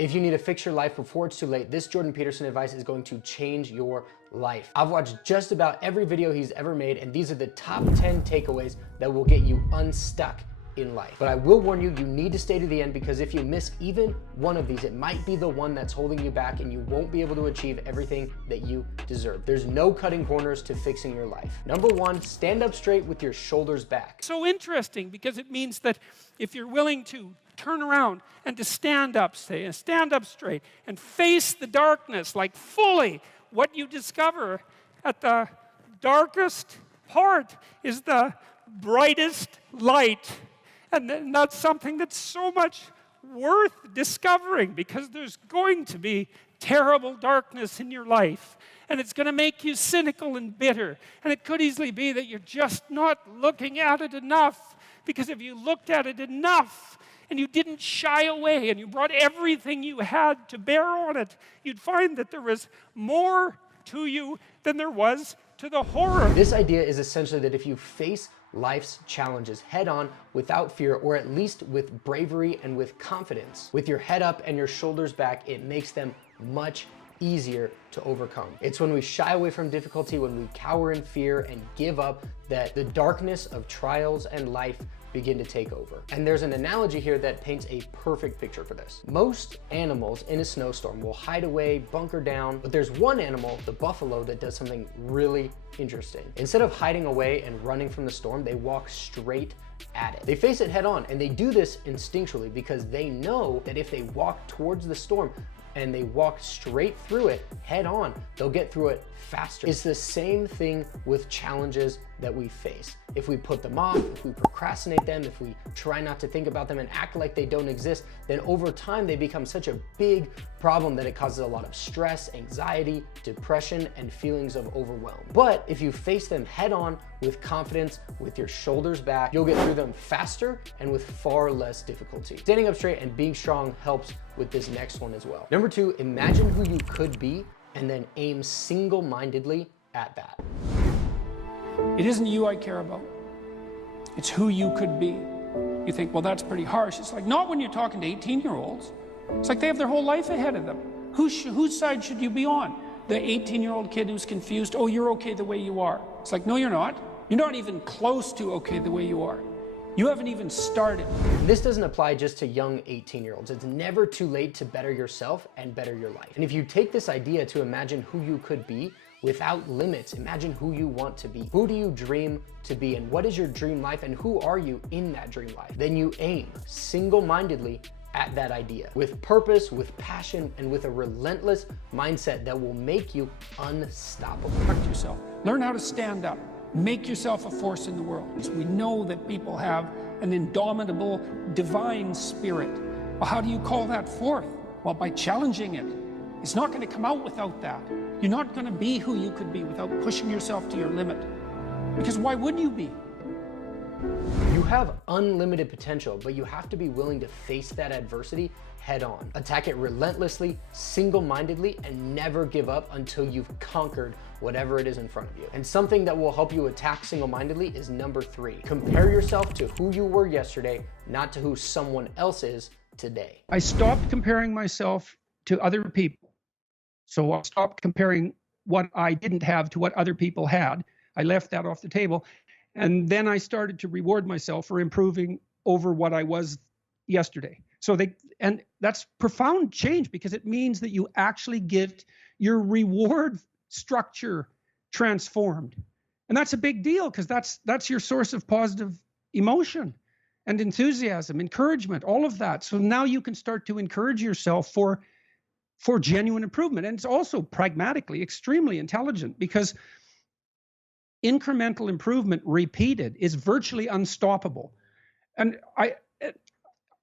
If you need to fix your life before it's too late, this Jordan Peterson advice is going to change your life. I've watched just about every video he's ever made, and these are the top 10 takeaways that will get you unstuck in life. But I will warn you, you need to stay to the end, because if you miss even one of these, it might be the one that's holding you back and you won't be able to achieve everything that you deserve. There's no cutting corners to fixing your life. Number one, stand up straight with your shoulders back. So interesting, because it means that if you're willing to turn around and to stand up, stand up straight and face the darkness like fully, what you discover at the darkest part is the brightest light. And that's something that's so much worth discovering, because there's going to be terrible darkness in your life. And it's going to make you cynical and bitter. And it could easily be that you're just not looking at it enough. Because if you looked at it enough and you didn't shy away and you brought everything you had to bear on it, you'd find that there was more to you than there was to the horror. This idea is essentially that if you face life's challenges head on without fear, or at least with bravery and with confidence, with your head up and your shoulders back, it makes them much easier to overcome. It's when we shy away from difficulty, when we cower in fear and give up, that the darkness of trials and life begin to take over. And there's an analogy here that paints a perfect picture for this. Most animals in a snowstorm will hide away, bunker down, but there's one animal, the buffalo, that does something really interesting. Instead of hiding away and running from the storm, they walk straight at it. They face it head on, and they do this instinctually because they know that if they walk towards the storm and they walk straight through it head on, they'll get through it faster. It's the same thing with challenges that we face. If we put them off, if we procrastinate them, if we try not to think about them and act like they don't exist, then over time they become such a big problem that it causes a lot of stress, anxiety, depression, and feelings of overwhelm. But if you face them head on with confidence, with your shoulders back, you'll get through them faster and with far less difficulty. Standing up straight and being strong helps with this next one as well. Number two, imagine who you could be and then aim single-mindedly at that. It isn't you I care about. It's who you could be. You think, well, that's pretty harsh. It's like, not when you're talking to 18-year-olds. It's like they have their whole life ahead of them. Whose side should you be on? The 18-year-old kid who's confused, oh, you're okay the way you are. It's like, no, you're not. You're not even close to okay the way you are. You haven't even started. This doesn't apply just to young 18-year-olds. It's never too late to better yourself and better your life. And if you take this idea to imagine who you could be without limits, imagine who you want to be. Who do you dream to be, and what is your dream life, and who are you in that dream life? Then you aim single-mindedly at that idea with purpose, with passion, and with a relentless mindset that will make you unstoppable. Protect yourself. Learn how to stand up. Make yourself a force in the world. We know that people have an indomitable, divine spirit. Well, how do you call that forth? Well, by challenging it. It's not going to come out without that. You're not going to be who you could be without pushing yourself to your limit. Because why would you be? You have unlimited potential, but you have to be willing to face that adversity head on. Attack it relentlessly, single-mindedly, and never give up until you've conquered whatever it is in front of you. And something that will help you attack single-mindedly is number three. Compare yourself to who you were yesterday, not to who someone else is today. I stopped comparing myself to other people. So I stopped comparing what I didn't have to what other people had. I left that off the table. And then I started to reward myself for improving over what I was yesterday. And that's profound change, because it means that you actually get your reward structure transformed. And that's a big deal, because that's your source of positive emotion and enthusiasm, encouragement, all of that. So now you can start to encourage yourself for genuine improvement. And it's also pragmatically extremely intelligent, because incremental improvement repeated is virtually unstoppable. And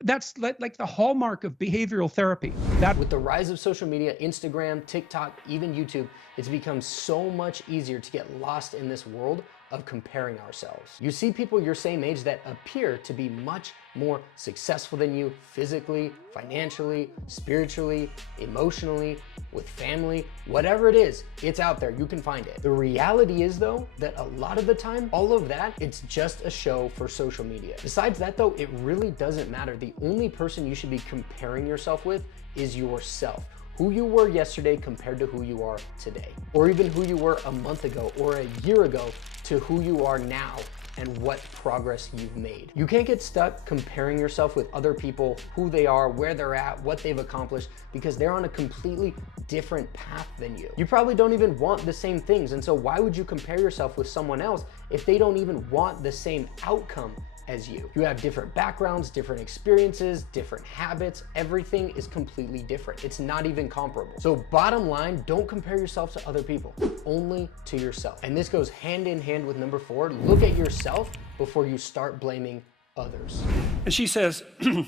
that's like the hallmark of behavioral therapy. With the rise of social media, Instagram, TikTok, even YouTube, it's become so much easier to get lost in this world of comparing ourselves. You see people your same age that appear to be much more successful than you physically, financially, spiritually, emotionally, with family, whatever it is, it's out there, you can find it. The reality is though, that a lot of the time, all of that, it's just a show for social media. Besides that though, it really doesn't matter. The only person you should be comparing yourself with is yourself. Who you were yesterday compared to who you are today. Or even who you were a month ago or a year ago to who you are now and what progress you've made. You can't get stuck comparing yourself with other people, who they are, where they're at, what they've accomplished, because they're on a completely different path than you. You probably don't even want the same things, and so why would you compare yourself with someone else if they don't even want the same outcome as you? You have different backgrounds, different experiences, different habits. Everything is completely different. It's not even comparable. So bottom line, don't compare yourself to other people, only to yourself. And this goes hand in hand with number 4, look at yourself before you start blaming others. And she says, you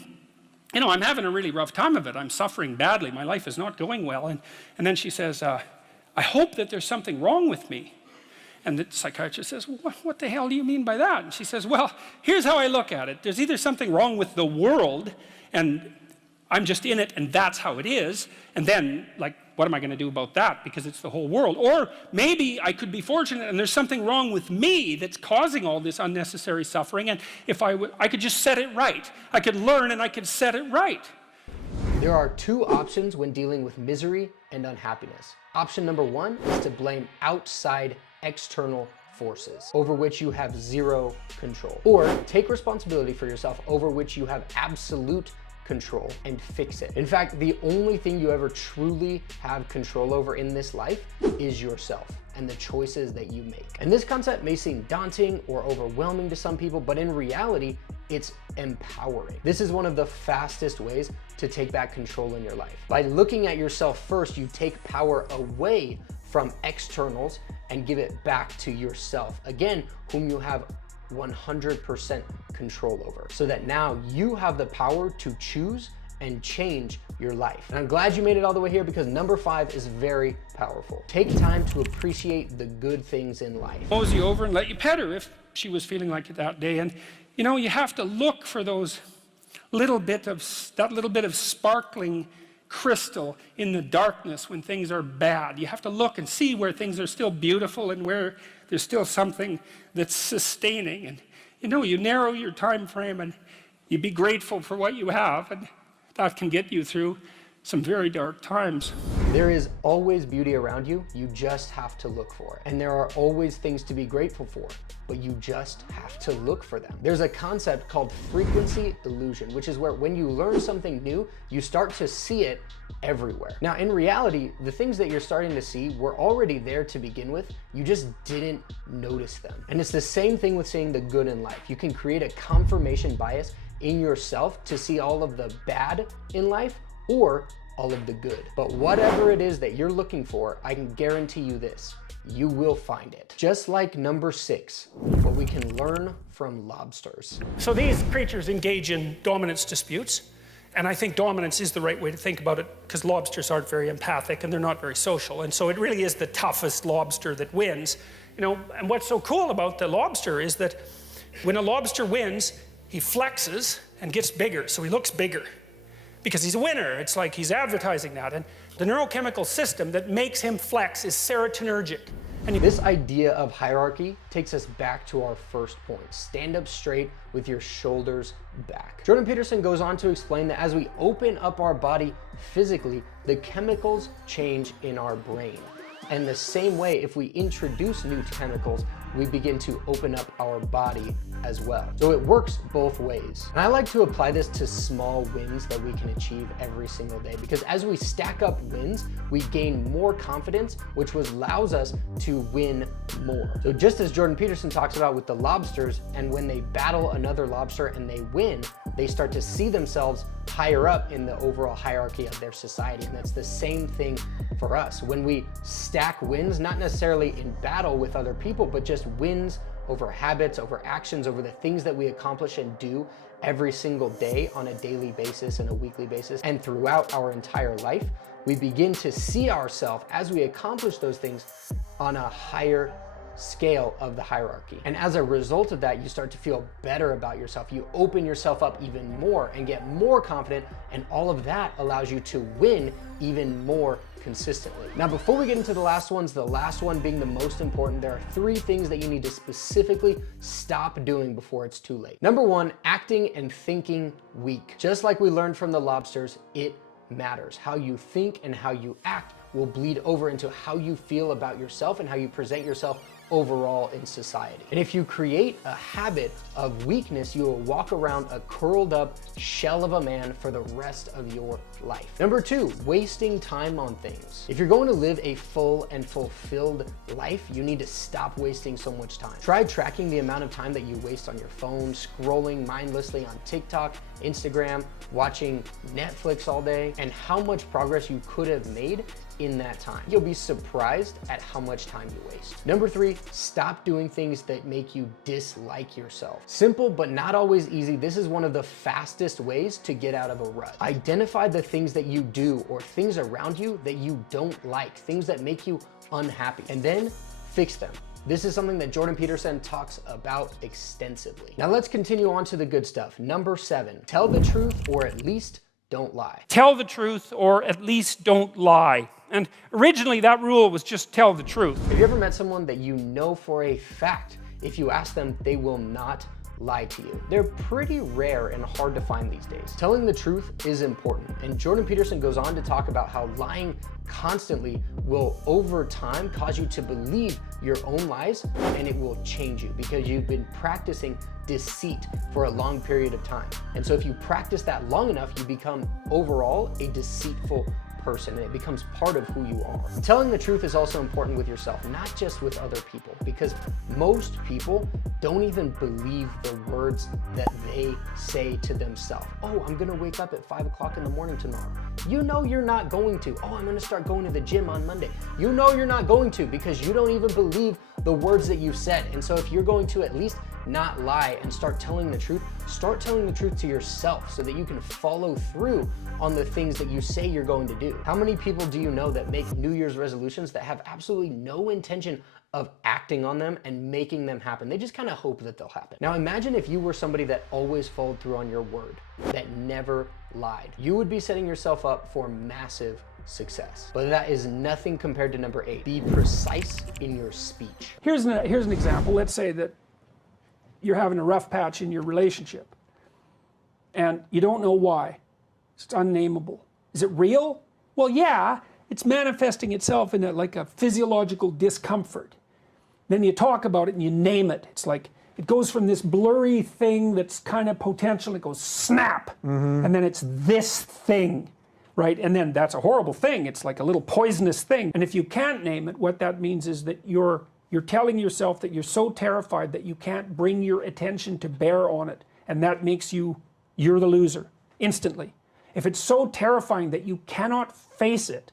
know, I'm having a really rough time of it. I'm suffering badly. My life is not going well. And then she says, I hope that there's something wrong with me. And the psychiatrist says, well, what the hell do you mean by that? And she says, well, here's how I look at it. There's either something wrong with the world, and I'm just in it, and that's how it is. And then, like, what am I going to do about that? Because it's the whole world. Or maybe I could be fortunate, and there's something wrong with me that's causing all this unnecessary suffering. And if I could just set it right. I could learn, and I could set it right. There are 2 options when dealing with misery and unhappiness. Option number 1 is to blame outside external forces over which you have 0 control, or take responsibility for yourself over which you have absolute control and fix it. In fact, the only thing you ever truly have control over in this life is yourself and the choices that you make. And this concept may seem daunting or overwhelming to some people, but in reality, it's empowering. This is one of the fastest ways to take back control in your life. By looking at yourself first, you take power away from externals and give it back to yourself, again, whom you have 100% control over, so that now you have the power to choose and change your life. And I'm glad you made it all the way here, because number 5 is very powerful. Take time to appreciate the good things in life. Mosey over and let you pet her if she was feeling like it that day. And you know, you have to look for those little bit of sparkling crystal in the darkness when things are bad. You have to look and see where things are still beautiful and where there's still something that's sustaining. And you know, you narrow your time frame and you be grateful for what you have, and that can get you through some very dark times. There is always beauty around you. You just have to look for it. And there are always things to be grateful for, but you just have to look for them. There's a concept called frequency illusion, which is where when you learn something new, you start to see it everywhere. Now, in reality, the things that you're starting to see were already there to begin with. You just didn't notice them. And it's the same thing with seeing the good in life. You can create a confirmation bias in yourself to see all of the bad in life or all of the good. But whatever it is that you're looking for, I can guarantee you this, you will find it. Just like number 6, what we can learn from lobsters. So these creatures engage in dominance disputes, and I think dominance is the right way to think about it, because lobsters aren't very empathic and they're not very social, and so it really is the toughest lobster that wins. You know, and what's so cool about the lobster is that when a lobster wins, he flexes and gets bigger, so he looks bigger, because he's a winner. It's like he's advertising that. And the neurochemical system that makes him flex is serotonergic. And this idea of hierarchy takes us back to our first point. Stand up straight with your shoulders back. Jordan Peterson goes on to explain that as we open up our body physically, the chemicals change in our brain. And the same way, if we introduce new chemicals, we begin to open up our body as well. So it works both ways. And I like to apply this to small wins that we can achieve every single day, because as we stack up wins, we gain more confidence, which allows us to win more. So just as Jordan Peterson talks about with the lobsters, and when they battle another lobster and they win, they start to see themselves higher up in the overall hierarchy of their society. And that's the same thing for us. When we stack wins, not necessarily in battle with other people, but just wins over habits, over actions, over the things that we accomplish and do every single day on a daily basis and a weekly basis and throughout our entire life, we begin to see ourselves as we accomplish those things on a higher scale of the hierarchy. And as a result of that, you start to feel better about yourself. You open yourself up even more and get more confident, and all of that allows you to win even more consistently. Now, before we get into the last ones, the last one being the most important, there are 3 things that you need to specifically stop doing before it's too late. Number 1, acting and thinking weak. Just like we learned from the lobsters, it matters. How you think and how you act will bleed over into how you feel about yourself and how you present yourself overall in society. And if you create a habit of weakness, you will walk around a curled up shell of a man for the rest of your life. Number 2, wasting time on things. If you're going to live a full and fulfilled life, you need to stop wasting so much time. Try tracking the amount of time that you waste on your phone, scrolling mindlessly on TikTok, Instagram, watching Netflix all day, and how much progress you could have made in that time. You'll be surprised at how much time you waste. Number 3, stop doing things that make you dislike yourself. Simple, but not always easy. This is one of the fastest ways to get out of a rut. Identify the things that you do or things around you that you don't like, things that make you unhappy, and then fix them. This is something that Jordan Peterson talks about extensively. Now let's continue on to the good stuff. Number 7, tell the truth or at least don't lie. Tell the truth or at least don't lie. And originally that rule was just tell the truth. Have you ever met someone that you know for a fact, if you ask them, they will not lie to you? They're pretty rare and hard to find these days. Telling the truth is important. And Jordan Peterson goes on to talk about how lying constantly will over time cause you to believe your own lies, and it will change you because you've been practicing deceit for a long period of time. And so if you practice that long enough, you become overall a deceitful person, and it becomes part of who you are. Telling the truth is also important with yourself, not just with other people, because most people don't even believe the words that they say to themselves. Oh, I'm gonna wake up at 5 o'clock in the morning tomorrow. You know you're not going to. Oh, I'm gonna start going to the gym on Monday. You know you're not going to because you don't even believe the words that you've said. And so if you're going to at least not lie and start telling the truth, start telling the truth to yourself so that you can follow through on the things that you say you're going to do. How many people do you know that make New Year's resolutions that have absolutely no intention of acting on them and making them happen? They just kind of hope that they'll happen. Now imagine if you were somebody that always followed through on your word, that never lied. You would be setting yourself up for massive success. But that is nothing compared to number 8. Be precise in your speech. Here's an example. Let's say that you're having a rough patch in your relationship and you don't know why. It's unnameable. Is it real? Well, yeah, it's manifesting itself in like a physiological discomfort. Then you talk about it and you name it. It's like it goes from this blurry thing that's kind of potential, it goes snap, and then it's this thing, right? And then that's a horrible thing. It's like a little poisonous thing. And if you can't name it, what that means is that you're telling yourself that you're so terrified that you can't bring your attention to bear on it. And that makes you're the loser instantly. If it's so terrifying that you cannot face it,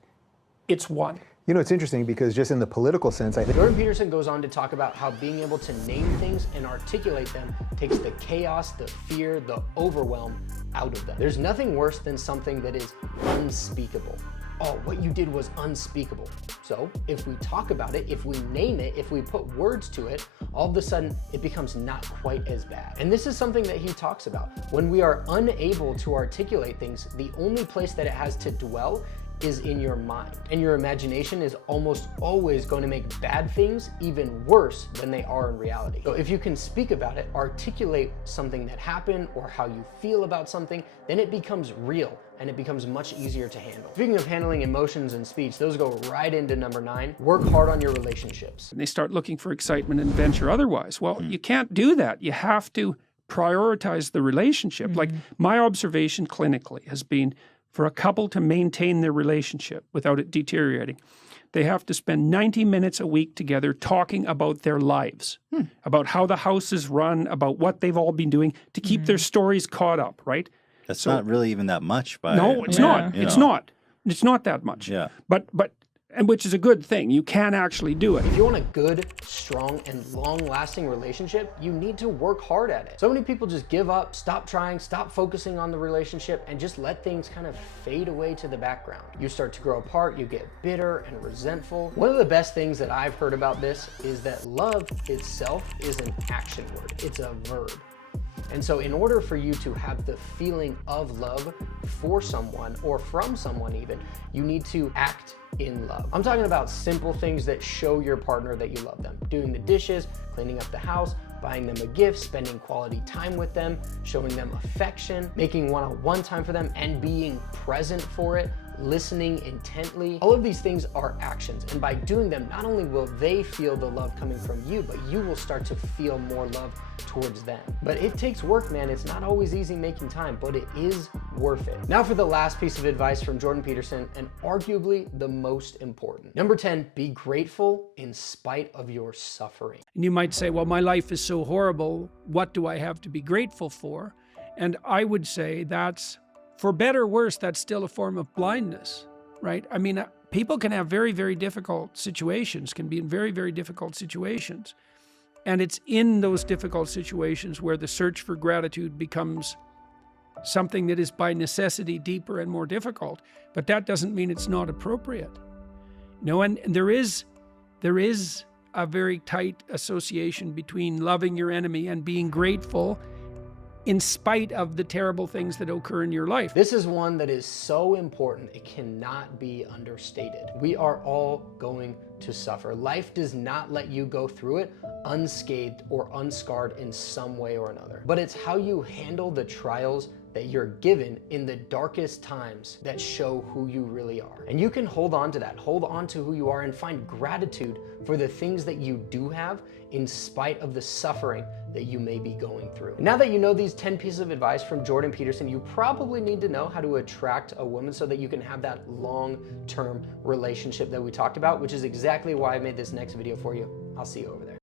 it's won. You know, it's interesting because just in the political sense, I think Jordan Peterson goes on to talk about how being able to name things and articulate them takes the chaos, the fear, the overwhelm out of them. There's nothing worse than something that is unspeakable. Oh, what you did was unspeakable. So if we talk about it, if we name it, if we put words to it, all of a sudden it becomes not quite as bad. And this is something that he talks about. When we are unable to articulate things, the only place that it has to dwell is in your mind. And your imagination is almost always going to make bad things even worse than they are in reality. So if you can speak about it, articulate something that happened or how you feel about something, then it becomes real and it becomes much easier to handle. Speaking of handling emotions and speech, those go right into number 9. Work hard on your relationships. And they start looking for excitement and adventure otherwise. Well, you can't do that. You have to prioritize the relationship. Like my observation clinically has been for a couple to maintain their relationship without it deteriorating, they have to spend 90 minutes a week together talking about their lives, about how the house is run, about what they've all been doing to keep their stories caught up, right? That's not really even that much. No, it's not. It's not. It's not that much. Yeah. But and which is a good thing. You can actually do it. If you want a good, strong, and long-lasting relationship, you need to work hard at it. So many people just give up, stop trying, stop focusing on the relationship, and just let things kind of fade away to the background. You start to grow apart, you get bitter and resentful. One of the best things that I've heard about this is that love itself is an action word. It's a verb. And so in order for you to have the feeling of love for someone, or from someone even, you need to act in love. I'm talking about simple things that show your partner that you love them. Doing the dishes, cleaning up the house, buying them a gift, spending quality time with them, showing them affection, making one-on-one time for them, and being present for it, listening intently. All of these things are actions, and by doing them, not only will they feel the love coming from you, but you will start to feel more love towards them. But it takes work, man. It's not always easy making time, but it is worth it. Now for the last piece of advice from Jordan Peterson, and arguably the most important. Number 10, be grateful in spite of your suffering. And you might say, well, my life is so horrible. What do I have to be grateful for? And I would say that's, for better or worse, that's still a form of blindness, right? I mean, people can have very, very difficult situations, can be in very, very difficult situations. And it's in those difficult situations where the search for gratitude becomes something that is by necessity deeper and more difficult. But that doesn't mean it's not appropriate. No, and there is a very tight association between loving your enemy and being grateful in spite of the terrible things that occur in your life. This is one that is so important, it cannot be understated. We are all going to suffer. Life does not let you go through it unscathed or unscarred in some way or another. But it's how you handle the trials that you're given in the darkest times that show who you really are. And you can hold on to that, hold on to who you are, and find gratitude for the things that you do have in spite of the suffering that you may be going through. Now that you know these 10 pieces of advice from Jordan Peterson, you probably need to know how to attract a woman so that you can have that long-term relationship that we talked about, which is exactly why I made this next video for you. I'll see you over there.